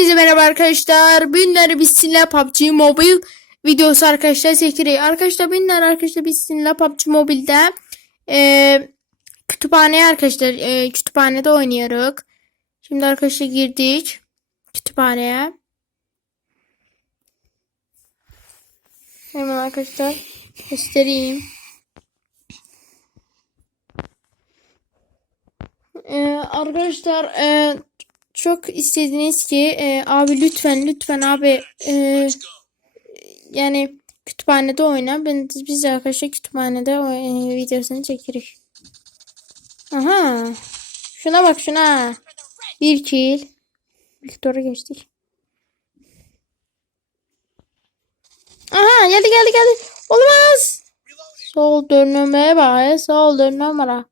Hepinize merhaba arkadaşlar. Binler biz sizinle PUBG Mobile videosu arkadaşlar çekiyoruz. Arkadaşlar binler arkadaşlar biz sizinle PUBG Mobile'de e, kütüphane arkadaşlar e, kütüphanede oynuyoruz. Şimdi arkadaşlar girdik kütüphaneye. Hemen arkadaşlar göstereyim. Ee, arkadaşlar e, çok istediniz ki e, abi lütfen lütfen abi e, yani kütüphanede oyna. Ben biz de arkadaşlar kütüphanede o, e, videosunu çekeriz. Aha. Şuna bak şuna. Bir kill. Victor'a geçtik. Aha geldi geldi geldi. Olmaz. Sol dönmeye bak. Sol dönme numara.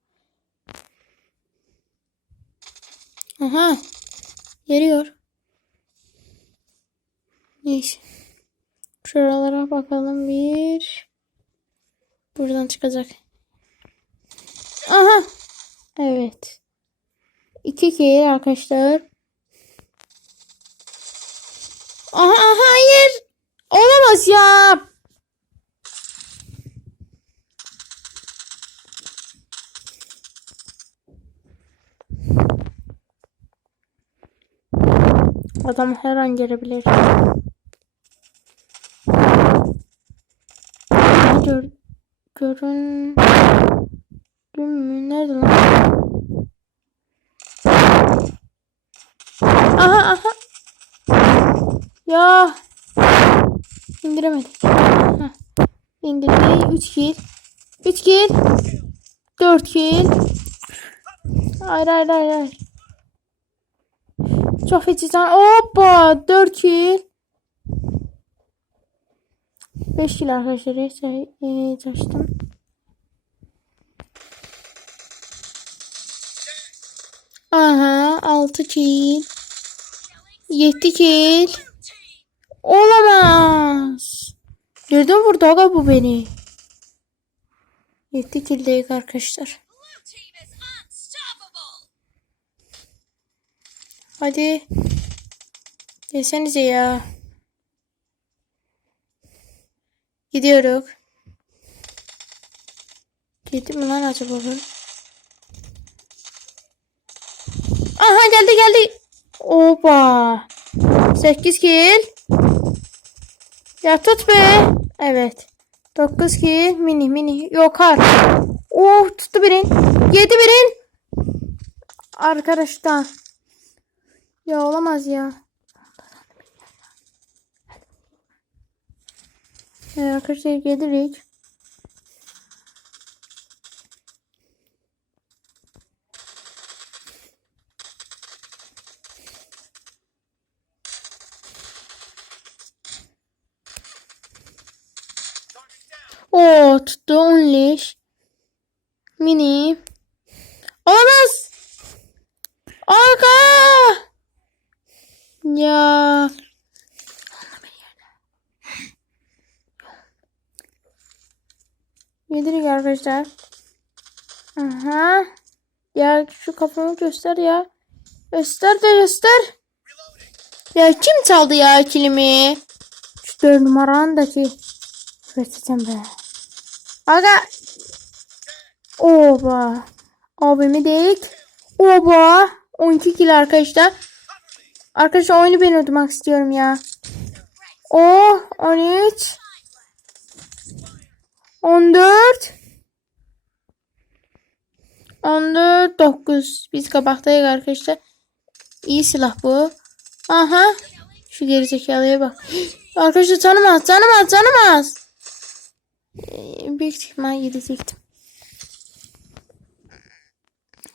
Aha. Geliyor. Neyse. Şuralara bakalım bir. Buradan çıkacak. Aha. Evet. İki kere arkadaşlar. Aha aha hayır. Olamaz ya. Adam her an gelebilir. Gör, görün... Görün mü? Nerede lan? Aha aha. Ya. İndiremedim. Heh. İndirdi. 3 kill. 3 kill. 4 kill. Hayır hayır hayır. hayır. Çok feci can. Hoppa. 4 kill. 5 kill arkadaşlar. Say, e, çalıştım. Aha. 6 kill. 7 kill. Olamaz. Nereden vurdu aga bu beni? 7 kill'deyiz arkadaşlar. Hadi. Gelsenize ya. Gidiyoruz. Gitti mi lan acaba? Aha geldi geldi. Oba. 8 kill. Ya tut be. Evet. 9 kill. Mini mini. Yok har. Oh tuttu birin. Yedi birin. Arkadaşlar. Ya olamaz ya. Ee, arkadaşlar geldik. 10 leş. Mini. Olamaz. Ya. Yedirik arkadaşlar. Aha. Ya şu kafamı göster ya. Göster de göster. Ya kim çaldı ya kilimi? Şu dört numarandaki. Üreteceğim be. Aga. Oba. Abimi değil. Oba. 12 kilo arkadaşlar. Arkadaşlar oyunu ben ödemek istiyorum ya. O 13 14 14 9 Biz kabaktayız arkadaşlar. İyi silah bu. Aha. Şu gerizekalıya bak. Arkadaşlar tanımaz tanımaz tanımaz. Ee, büyük ihtimal gidecektim.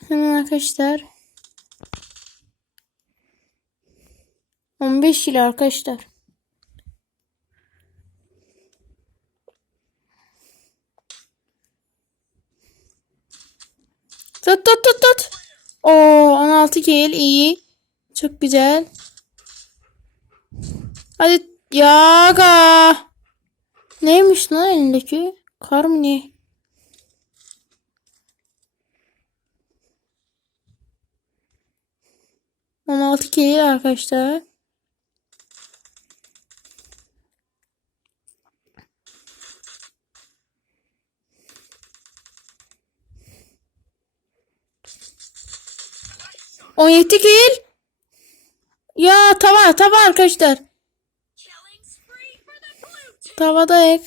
Hemen arkadaşlar. 15 kilo arkadaşlar. Tut tut tut tut. Oo 16 kil iyi. Çok güzel. Hadi yaga. Neymiş lan elindeki? Kar mı ne? On altı kil arkadaşlar. 17 kill. Ya tava tava arkadaşlar. Blue team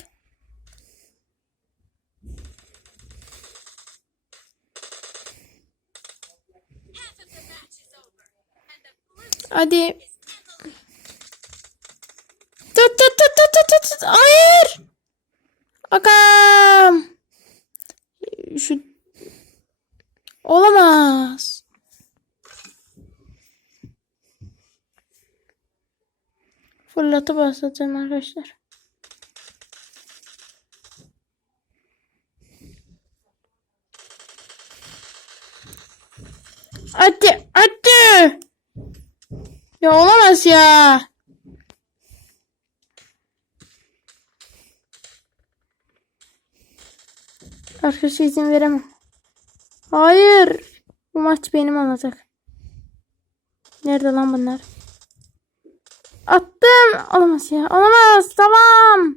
Hadi. tut tut tut tut tut, tut. Hayır. Akam. Şu olamaz. Fırlatıp basacağım arkadaşlar. Hadi hadi. Ya olamaz ya. Arkadaşa izin veremem. Hayır. Bu maç benim olacak. Nerede lan bunlar? Attım. Olamaz ya. Olamaz. Tamam.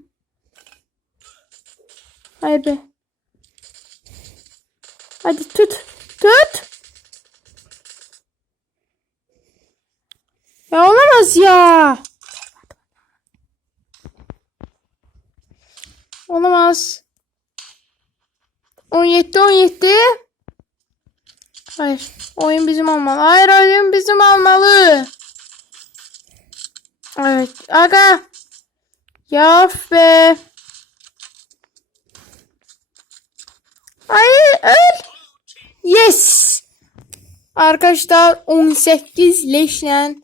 Hayır be. Hadi tut. Tut. Ya olamaz ya. Olamaz. 17 17. Hayır. Oyun bizim olmalı. Hayır oyun bizim olmalı. Evet. Aga. Yaf be. Hayır öl. Yes. Arkadaşlar 18 leşle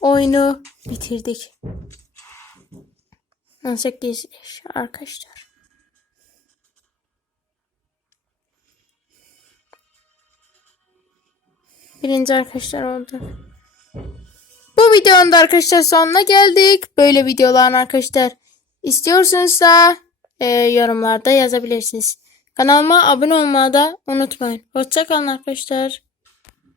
oyunu bitirdik. 18 leş arkadaşlar. Birinci arkadaşlar oldu. Bu videonun da arkadaşlar sonuna geldik. Böyle videoların arkadaşlar istiyorsanızsa e, yorumlarda yazabilirsiniz. Kanalıma abone olmayı da unutmayın. Hoşçakalın arkadaşlar.